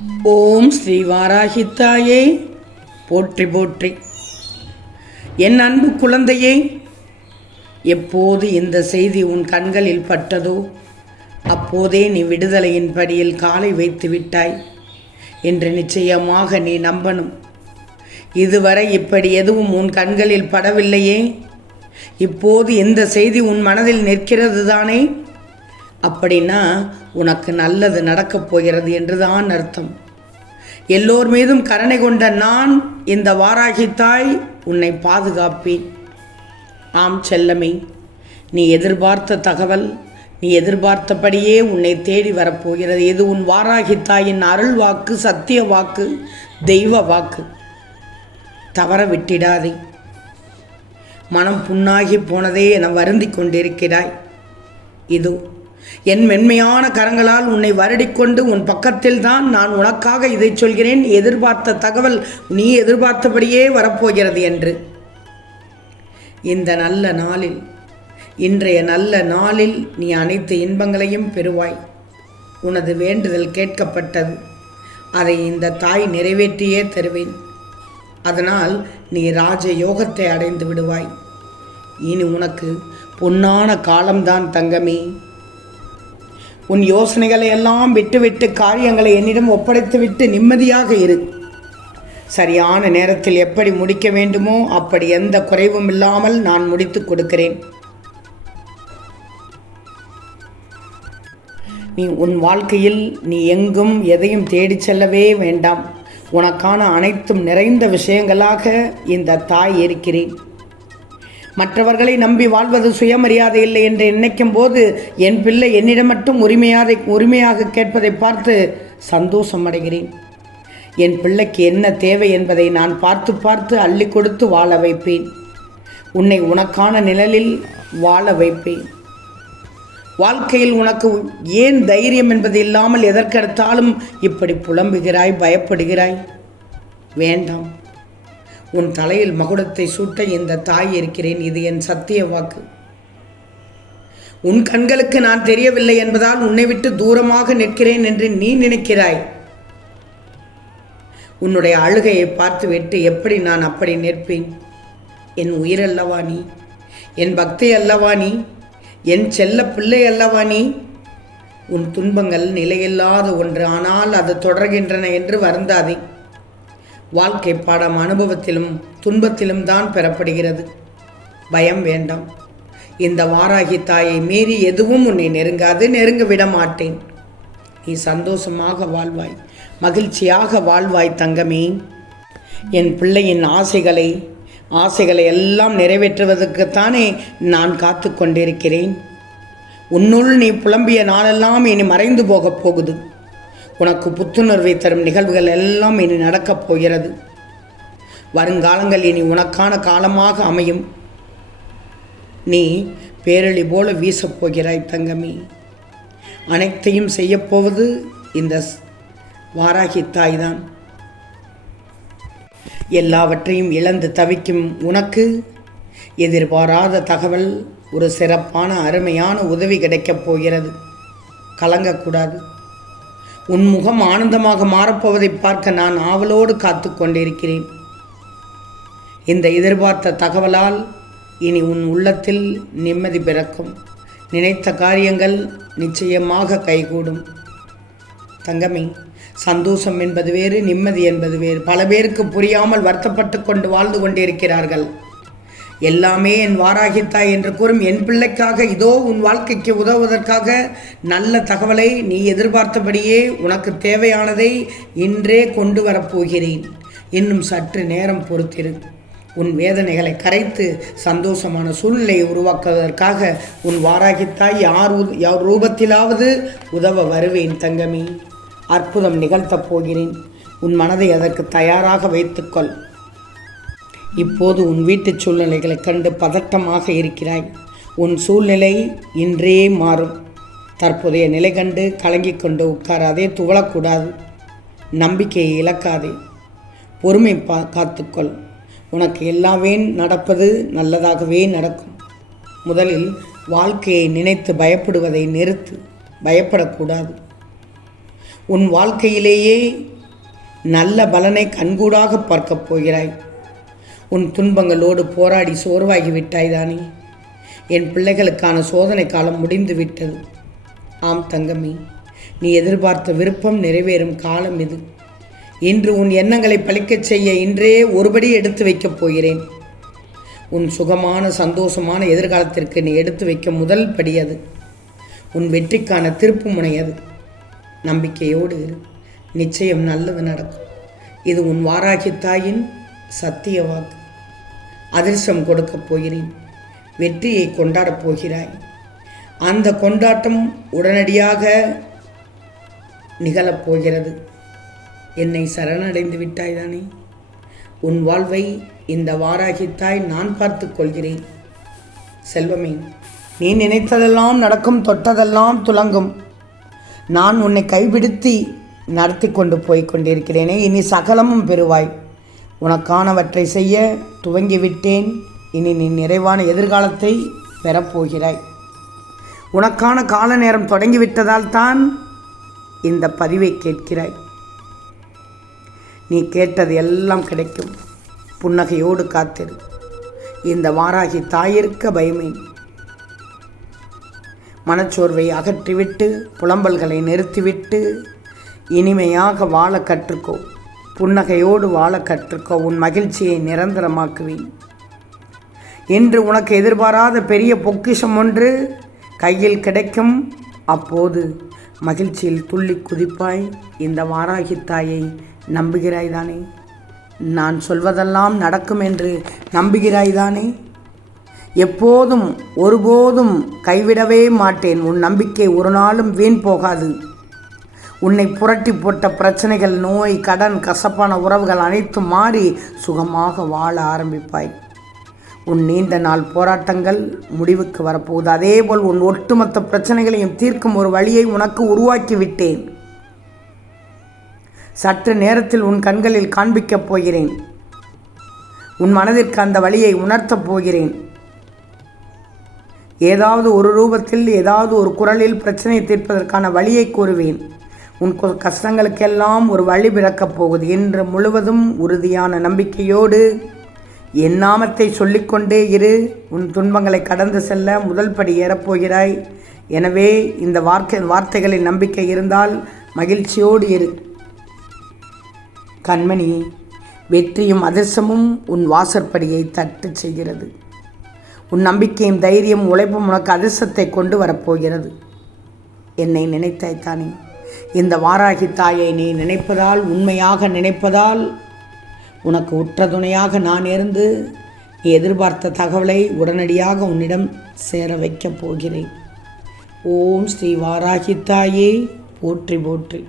ஓம் ஸ்ரீ வாராகித்தாயே. போற்றி போற்றி. என் அன்பு குழந்தையே எப்போது இந்த செய்தி உன் கண்களில் பட்டதோ அப்போதே நீ விடுதலையின் படியில் காலை வைத்து விட்டாய் என்று நிச்சயமாக நீ நம்பணும். இதுவரை இப்படி எதுவும் உன் கண்களில் படவில்லையே. இப்போது இந்த செய்தி உன் மனதில் நிற்கிறது தானே அப்படின்னா உனக்கு நல்லது நடக்கப் போகிறது என்றுதான் அர்த்தம். எல்லோர் மீதும் கருணை கொண்ட நான் இந்த வாராகித்தாய் உன்னை பாதுகாப்பேன். ஆம் செல்லமே நீ எதிர்பார்த்த தகவல் நீ எதிர்பார்த்தபடியே உன்னை தேடி வரப்போகிறது. இது உன் வாராகித்தாயின் அருள் வாக்கு சத்திய வாக்கு தெய்வ வாக்கு? தவற விட்டிடாதே. மனம் புண்ணாகி போனதே என வருந்திக் கொண்டிருக்கிறாய். இதோ என் மென்மையான கரங்களால் உன்னை வருடிக்கொண்டு உன் பக்கத்தில் தான் நான் உனக்காக இதை சொல்கிறேன். எதிர்பார்த்த தகவல் நீ எதிர்பார்த்தபடியே வரப்போகிறது என்று. இந்த நல்ல நாளில் இன்றைய நல்ல நாளில் நீ அனைத்து இன்பங்களையும் பெறுவாய். உனது வேண்டுதல் கேட்கப்பட்டது. அதை இந்த தாய் நிறைவேற்றியே தருவேன். அதனால் நீ ராஜ யோகத்தை அடைந்து விடுவாய். இனி உனக்கு பொன்னான காலம்தான் தங்கமே. உன் யோசனைகளை எல்லாம் விட்டுவிட்டு காரியங்களை என்னிடம் ஒப்படைத்துவிட்டு நிம்மதியாக இரு. சரியான நேரத்தில் எப்படி முடிக்க வேண்டுமோ அப்படி எந்த குறைவும் இல்லாமல் நான் முடித்து கொடுக்கிறேன். நீ உன் வாழ்க்கையில் நீ எங்கும் எதையும் தேடிச் செல்லவே வேண்டாம். உனக்கான அனைத்தும் நிறைந்த விஷயங்களாக இந்த தாய் இருக்கிறேன். மற்றவர்களை நம்பி வாழ்வது சுயமரியாதை இல்லை என்று நினைக்கும் போது என் பிள்ளை என்னிடம் மட்டும் உரிமையாதை உரிமையாக கேட்பதை பார்த்து சந்தோஷம் அடைகிறேன். என் பிள்ளைக்கு என்ன தேவை என்பதை நான் பார்த்து பார்த்து அள்ளி கொடுத்து வாழ வைப்பேன். உன்னை உனக்கான நிழலில் வாழ வைப்பேன். வாழ்க்கையில் உனக்கு ஏன் தைரியம் என்பது இல்லாமல் எதற்கெடுத்தாலும் இப்படி புலம்புகிறாய் பயப்படுகிறாய்? வேண்டாம். உன் தலையில் மகுடத்தை சூட்ட இந்த தாய் இருக்கிறேன் இது என் சத்திய வாக்கு. உன் கண்களுக்கு நான் தெரியவில்லை என்பதால் உன்னை விட்டு தூரமாக நிற்கிறேன் என்று நீ நினைக்கிறாய். உன்னுடைய அழுகையை பார்த்துவிட்டு எப்படி நான் அப்படி நிற்பேன்? என் உயிர் அல்லவா நீ? என் பக்தி அல்லவா நீ? என் செல்ல பிள்ளை அல்லவா நீ? உன் துன்பங்கள் நிலையில்லாத ஒன்று ஆனால் அது தொடர்கின்றன என்று வருந்தாதே. வாழ்க்கை பாடம் அனுபவத்திலும் துன்பத்திலும் தான் பெறப்படுகிறது. பயம் வேண்டாம். இந்த வாராகி தாயை மீறி எதுவும் உன்னை நெருங்காது நெருங்க விட மாட்டேன். நீ சந்தோஷமாக வாழ்வாய் மகிழ்ச்சியாக வாழ்வாய் தங்கமே. என் பிள்ளையின் ஆசைகளை ஆசைகளை எல்லாம் நிறைவேற்றுவதற்குத்தானே நான் காத்து கொண்டிருக்கிறேன். உன்னுள் நீ புலம்பிய நாளெல்லாம் இனி மறைந்து போகப் போகுது. உனக்கு புத்துணர்வை தரும் நிகழ்வுகள் எல்லாம் இனி நடக்கப் போகிறது. வருங்காலங்கள் இனி உனக்கான காலமாக அமையும். நீ பேரழி போல வீசப் போகிறாய் தங்கமி. அனைத்தையும் செய்யப்போவது இந்த வாராகி தாய்தான். எல்லாவற்றையும் இழந்து தவிக்கும் உனக்கு எதிர்பாராத தகவல் ஒரு சிறப்பான அருமையான உதவி கிடைக்கப் போகிறது. கலங்கக்கூடாது. உன் முகம் ஆனந்தமாக மாறப்போவதை பார்க்க நான் ஆவலோடு காத்து கொண்டிருக்கிறேன். இந்த எதிர்பார்த்த தகவலால் இனி உன் உள்ளத்தில் நிம்மதி பிறக்கும். நினைத்த காரியங்கள் நிச்சயமாக கைகூடும். தங்கமே சந்தோஷம் என்பது வேறு நிம்மதி என்பது வேறு. பல பேருக்கு புரியாமல் வருத்தப்பட்டு கொண்டு வாழ்ந்து கொண்டிருக்கிறார்கள். எல்லாமே என் வாராகித்தாய் என்று கூறும் என் பிள்ளைக்காக இதோ உன் வாழ்க்கைக்கு உதவுவதற்காக நல்ல தகவலை நீ எதிர்பார்த்தபடியே உனக்கு தேவையானதை இன்றே கொண்டு வரப்போகிறேன் இன்னும் சற்று நேரம் பொறுத்திரு. உன் வேதனைகளை கரைத்து சந்தோஷமான சூழ்நிலையை உருவாக்குவதற்காக உன் வாராகித்தாய் யார் யார் ரூபத்திலாவது உதவ வருவேன் தங்கமி. அற்புதம் நிகழ்த்தப் போகிறேன். உன் மனதை அதற்கு தயாராக வைத்துக்கொள். இப்போது உன் வீட்டுச் சூழ்நிலைகளை கண்டு பதட்டமாக இருக்கிறாய். உன் சூழ்நிலை இன்றே மாறும். தற்போதைய நிலை கண்டு கலங்கிக் கொண்டு உட்காராதே துவளக்கூடாது. நம்பிக்கையை இழக்காதே. பொறுமை பா காத்துக்கொள். உனக்கு எல்லாமே நடப்பது நல்லதாகவே நடக்கும். முதலில் வாழ்க்கையை நினைத்து பயப்படுவதை நிறுத்து. பயப்படக்கூடாது. உன் வாழ்க்கையிலேயே நல்ல பலனை கண்கூடாக பார்க்கப் போகிறாய். உன் துன்பங்களோடு போராடி சோர்வாகி விட்டாய்தானே என் பிள்ளைகளுக்கான சோதனை காலம் முடிந்து விட்டது ஆம் தங்கமே நீ எதிர்பார்த்த விருப்பம் நிறைவேறும் காலம் இது. இன்று உன் எண்ணங்களை பழிக்கச் செய்ய இன்றே ஒருபடி எடுத்து வைக்கப் போகிறேன். உன் சுகமான சந்தோஷமான எதிர்காலத்திற்கு நீ எடுத்து வைக்க முதல் படி அது. உன் வெற்றிக்கான திருப்பு முனை அது. நம்பிக்கையோடு இரு. நிச்சயம் நல்லது நடக்கும். இது உன் வாராகி தாயின் சத்திய வாக்கு. அதிர்ஷ்டம் கொடுக்கப் போகிறேன். வெற்றியை கொண்டாடப் போகிறாய். அந்த கொண்டாட்டம் உடனடியாக நிகழப் போகிறது. என்னை சரணடைந்து விட்டாய் தானே? உன் வாழ்வை இந்த வாராகித்தாய் நான் பார்த்து கொள்கிறேன். செல்வமே நீ நினைத்ததெல்லாம் நடக்கும் தொட்டதெல்லாம் துலங்கும். நான் உன்னை கைபிடித்து நடத்தி கொண்டு போய் கொண்டிருக்கிறேனே இனி சகலமும் பெறுவாய். உனக்கானவற்றை செய்ய துவங்கிவிட்டேன். இனி நீ நிறைவான எதிர்காலத்தை பெறப்போகிறாய். உனக்கான கால நேரம் தொடங்கிவிட்டதால் தான் இந்த பதிவை கேட்கிறாய். நீ கேட்டது எல்லாம் கிடைக்கும். புன்னகையோடு காத்திரு. இந்த வாராகி தாயிருக்க பயமே. மனச்சோர்வை அகற்றிவிட்டு புலம்பல்களை நிறுத்திவிட்டு இனிமையாக வாழ கற்றுக்கோ. புன்னகையோடு வாழ கற்றுக்க உன் மகிழ்ச்சியை நிரந்தரமாக்குவேன். இன்று உனக்கு எதிர்பாராத பெரிய பொக்கிஷம் ஒன்று கையில் கிடைக்கும். அப்போது மகிழ்ச்சியில் துள்ளி குதிப்பாய். இந்த வாராகி தாயை நம்புகிறாய் தானே? நான் சொல்வதெல்லாம் நடக்கும் என்று நம்புகிறாய் தானே? எப்போதும் ஒருபோதும் கைவிடவே மாட்டேன். உன் நம்பிக்கை ஒரு நாளும் வீண் போகாது. உன்னை புரட்டி போட்ட பிரச்சனைகள் நோய் கடன் கசப்பான உறவுகள் அனைத்தும் மாறி சுகமாக வாழ ஆரம்பிப்பாய். உன் நீண்ட நாள் போராட்டங்கள் முடிவுக்கு வரப்போகுது. அதேபோல் உன் ஒட்டுமொத்த பிரச்சனைகளையும் தீர்க்கும் ஒரு வழியை உனக்கு உருவாக்கி விட்டேன் சற்று நேரத்தில் உன் கண்களில் காண்பிக்கப் போகிறேன். உன் மனதிற்கு அந்த வழியை உணர்த்தப் போகிறேன். ஏதாவது ஒரு ரூபத்தில் ஏதாவது ஒரு குரலில் பிரச்சனையை தீர்ப்பதற்கான வழியை கூறுவேன். உன் கஷ்டங்களுக்கெல்லாம் ஒரு வழி பிறக்கப் போகுது என்று முழுவதும் உறுதியான நம்பிக்கையோடு என் நாமத்தை சொல்லிக்கொண்டே இரு. உன் துன்பங்களை கடந்து செல்ல முதல் படி ஏறப்போகிறாய். எனவே இந்த வார்த்தை வார்த்தைகளில் நம்பிக்கை இருந்தால் மகிழ்ச்சியோடு இரு. கண்மணி வெற்றியும் அதிர்ஷ்டமும் உன் வாசற்படியை தட்டுச் செய்கிறது. உன் நம்பிக்கையும் தைரியம் உழைப்பும் உனக்கு அதிர்ஷ்டத்தை கொண்டு வரப்போகிறது என்னை நினைத்தாய்த்தானே இந்த வாராகி தாயை நீ நினைப்பதால் உண்மையாக நினைப்பதால் உனக்கு உற்ற துணையாக நான் இருந்து நீ எதிர்பார்த்த தகவலை உடனடியாக உன்னிடம் சேர வைக்கப் போகிறேன். ஓம் ஸ்ரீ வாராகி தாயே போற்றி போற்றி.